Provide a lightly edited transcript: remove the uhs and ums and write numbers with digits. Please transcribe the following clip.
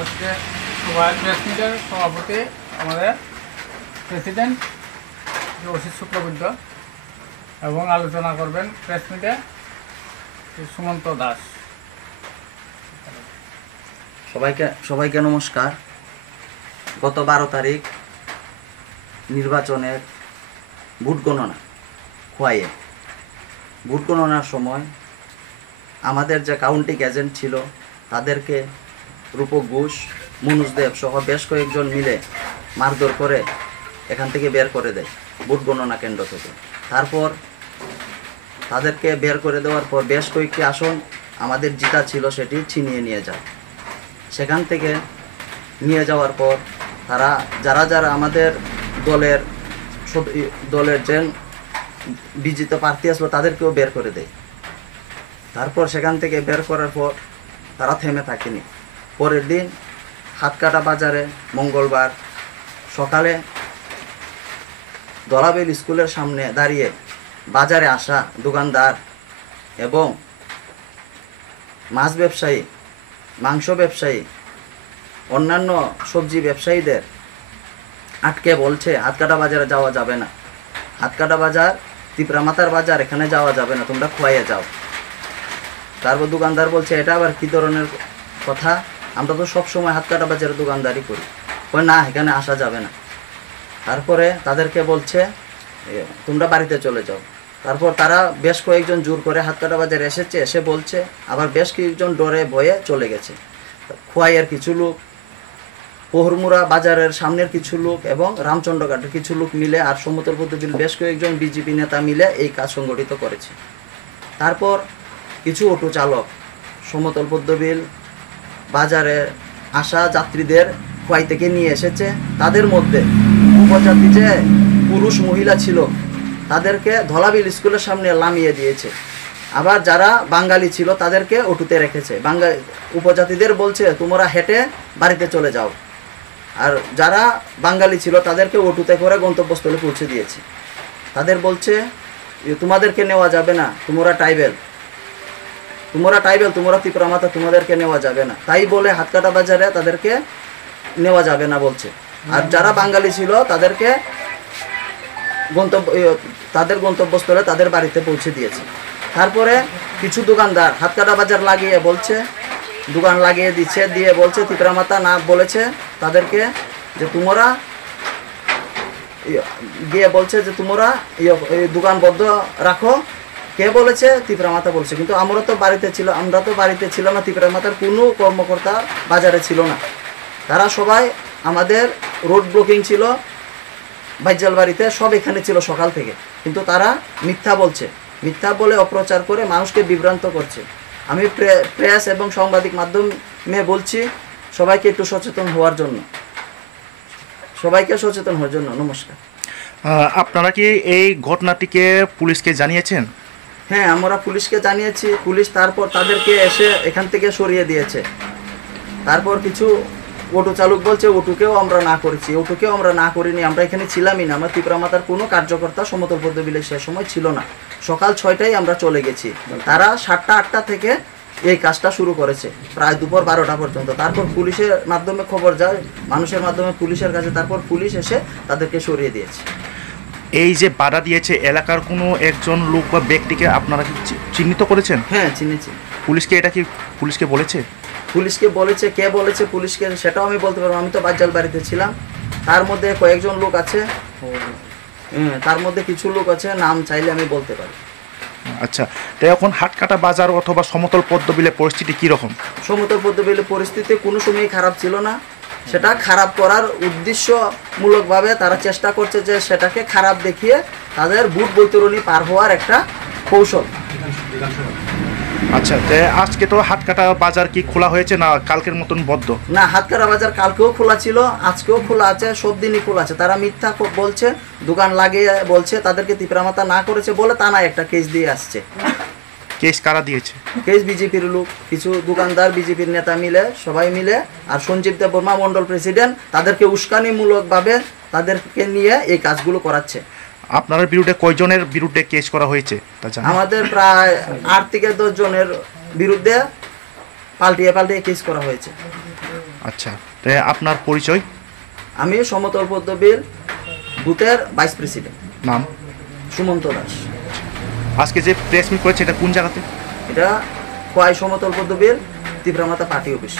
আজকে সবাই প্রেস মিটের সভাপতি আমাদের প্রেসিডেন্ট অসিত শুক্লবৈদ্য এবং আলোচনা করবেন প্রেস মিটে সুমন্ত দাস। সবাইকে নমস্কার। গত 12 তারিখ নির্বাচনের ভোট গণনা খোয়াইয়ে ভোট গণনার সময় আমাদের যে কাউন্টিং এজেন্ট ছিল তাদেরকে রূপক ঘোষ, মনোজ দেব সহ বেশ কয়েকজন মিলে মারধর করে এখান থেকে বের করে দেয় ভোট গণনা কেন্দ্র থেকে। তারপর তাদেরকে বের করে দেওয়ার পর বেশ কয়েকটি আসন আমাদের জিতা ছিল সেটি ছিনিয়ে নিয়ে যায়। সেখান থেকে নিয়ে যাওয়ার পর তারা যারা আমাদের দলের যে বিজিত প্রার্থী আসলো তাদেরকেও বের করে দেয়। তারপর সেখান থেকে বের করার পর তারা থেমে থাকেনি। পরের দিন হাতকাটা বাজারে মঙ্গলবার সকালে দলাবেল স্কুলের সামনে দাঁড়িয়ে বাজারে আসা দোকানদার এবং মাছ ব্যবসায়ী, মাংস ব্যবসায়ী, অন্যান্য সবজি ব্যবসায়ীদের আটকে বলছে হাতকাটা বাজারে যাওয়া যাবে না, হাতকাটা বাজার তিপ্রামাতার বাজার, এখানে যাওয়া যাবে না, তোমরা খোয়াইয়ে যাও। তারপর দোকানদার বলছে এটা আবার কী ধরনের কথা, আমরা তো সবসময় হাতকাটা বাজারে দোকানদারি করি, না এখানে আসা যাবে না। তারপরে তাদেরকে বলছে তোমরা বাড়িতে চলে যাও। তারপর তারা বেশ কয়েকজন জোর করে হাতকাটা বাজারে এসে বলছে, আবার বেশ কয়েকজন ডরে ভয়ে চলে গেছে। খোয়াইয়ের কিছু লোক, পোহরমুড়া বাজারের সামনের কিছু লোক এবং রামচন্দ্রঘাটের কিছু লোক মিলে আর সমতল পদ্মবিল বেশ কয়েকজন বিজেপি নেতা মিলে এই কাজ সংগঠিত করেছে। তারপর কিছু অটো চালক সমতল পদ্মবিল বাজারে আসা যাত্রীদের খোয়াই থেকে নিয়ে এসেছে। তাদের মধ্যে উপজাতি যে পুরুষ মহিলা ছিল তাদেরকে ধলাবিল স্কুলের সামনে নামিয়ে দিয়েছে। আবার যারা বাঙালি ছিল তাদেরকে অটোতে রেখেছে। উপজাতিদের বলছে তোমরা হেঁটে বাড়িতে চলে যাও, আর যারা বাঙালি ছিল তাদেরকে অটোতে করে গন্তব্যস্থলে পৌঁছে দিয়েছে। তাদের বলছে তোমাদেরকে নেওয়া যাবে না, তোমরা ট্রাইবেল, তোমরা ত্রিপুরামাতা, তোমাদেরকে নেওয়া যাবে না। তাই বলে হাতকাটা বাজারে তাদেরকে নেওয়া যাবে না বলছে। আর যারা বাঙালি ছিল তাদেরকে তাদের গন্তব্যস্থলে তাদের বাড়িতে পৌঁছে দিয়েছে। তারপরে কিছু দোকানদার হাতকাটা বাজার দোকান লাগিয়ে দিচ্ছে, দিয়ে বলছে ত্রিপুরামাতা না বলেছে তাদেরকে যে তোমরা গিয়ে বলছে যে তোমরা দোকান বন্ধ রাখো। কে বলেছে? ত্রিপুরামাতা বলছে। কিন্তু আমরা তো বাড়িতে ছিলাম না, ত্রিপুরামাতার কোনো কর্মকর্তা বাজারে ছিল না। তারা সবাই আমাদের রোড ব্লকিং ছিল, বাইজাল বাড়িতে সব এখানে ছিল সকাল থেকে। কিন্তু তারা মিথ্যা বলে অপ্রচার করে মানুষকে বিভ্রান্ত করছে। আমি প্রেস এবং সাংবাদিক মাধ্যমে বলছি সবাইকে একটু সচেতন হওয়ার জন্য, নমস্কার। আপনারা কি এই ঘটনাটিকে পুলিশকে জানিয়েছেন? হ্যাঁ, আমরা পুলিশকে জানিয়েছি। পুলিশ তারপর তাদেরকে এসে এখান থেকে সরিয়ে দিয়েছে। তারপর কিছু অটো চালক বলছে অটোকেও আমরা না করিনি, আমরা এখানে ছিলামই না, আমরা ত্রিপুরামাতার কোনো কার্যকর্তা সমতল পদ্মবিলে সে সময় ছিল না। সকাল 6টায় আমরা চলে গেছি। তারা 7টা-8টা থেকে এই কাজটা শুরু করেছে প্রায় দুপুর 12টা পর্যন্ত। তারপর পুলিশের মাধ্যমে খবর যায়, মানুষের মাধ্যমে পুলিশের কাছে, তারপর পুলিশ এসে তাদেরকে সরিয়ে দিয়েছে। এই যে বাধা দিয়েছে এলাকার কোনো একজন লোক বা ব্যক্তিকে আপনারা কি চিহ্নিত করেছেন? হ্যাঁ, চিনেছি। পুলিশকে বলেছে? কে বলেছে পুলিশকে সেটাও আমি বলতে পারবো। আমি তো বাজাল বাড়িতে ছিলাম। তার মধ্যে কয়েকজন লোক আছে, তার মধ্যে কিছু লোক আছে, নাম চাইলে আমি বলতে পারি। আচ্ছা, তো এখন হাতকাটা বাজার অথবা সমতল পদ্মবিলের পরিস্থিতি কীরকম? সমতল পদ্মবিলের পরিস্থিতি কোনো সময়ই খারাপ ছিল না। সেটা খারাপ করার উদ্দেশ্যমূলকভাবে তারা চেষ্টা করছে যে সেটাকে খারাপ দেখিয়ে তাদের ভোট বৈতরণী পার হওয়ার একটা কৌশল। আচ্ছা, তো আজকে তো হাতকাটা বাজার কি খোলা হয়েছে না কালকের মতন বদ্ধ? না, হাতকাটা বাজার কালকেও খোলা ছিল, আজকেও খোলা আছে, সব দিনই খোলা আছে। তারা মিথ্যা বলছে, দোকান লাগিয়ে বলছে তাদেরকে ত্রিপুরামাতা না করেছে বলে তা না একটা কেস দিয়ে আসছে। কেস কারা দিয়েছে? কেস বিজেপির লোক, কিছু দোকানদার, বিজেপির নেতা মিলে, সবাই মিলে, আর সঞ্জীব দেব বর্মা মন্ডল প্রেসিডেন্ট তাদেরকে উস্কানিমূলকভাবে তাদেরকে নিয়ে এই কাজগুলো করাচ্ছে। আপনার বিরুদ্ধে কয়জনের বিরুদ্ধে কেস করা হয়েছে? আমাদের প্রায় 8 থেকে 10 জনের বিরুদ্ধে পাল্টিয়ে পাল্টিয়ে কেস করা হয়েছে। আচ্ছা, তাই আপনার পরিচয়? আমি সমতল পদ্মবীর বুথের ভাইস প্রেসিডেন্ট, নাম? সুমন্ত দাস। আজকে যে প্রেস মিট করেছে এটা কোন জায়গাতে? এটা খোয়াই সমতল পদ্মবীর তিপ্রামাতা পার্টি অফিস।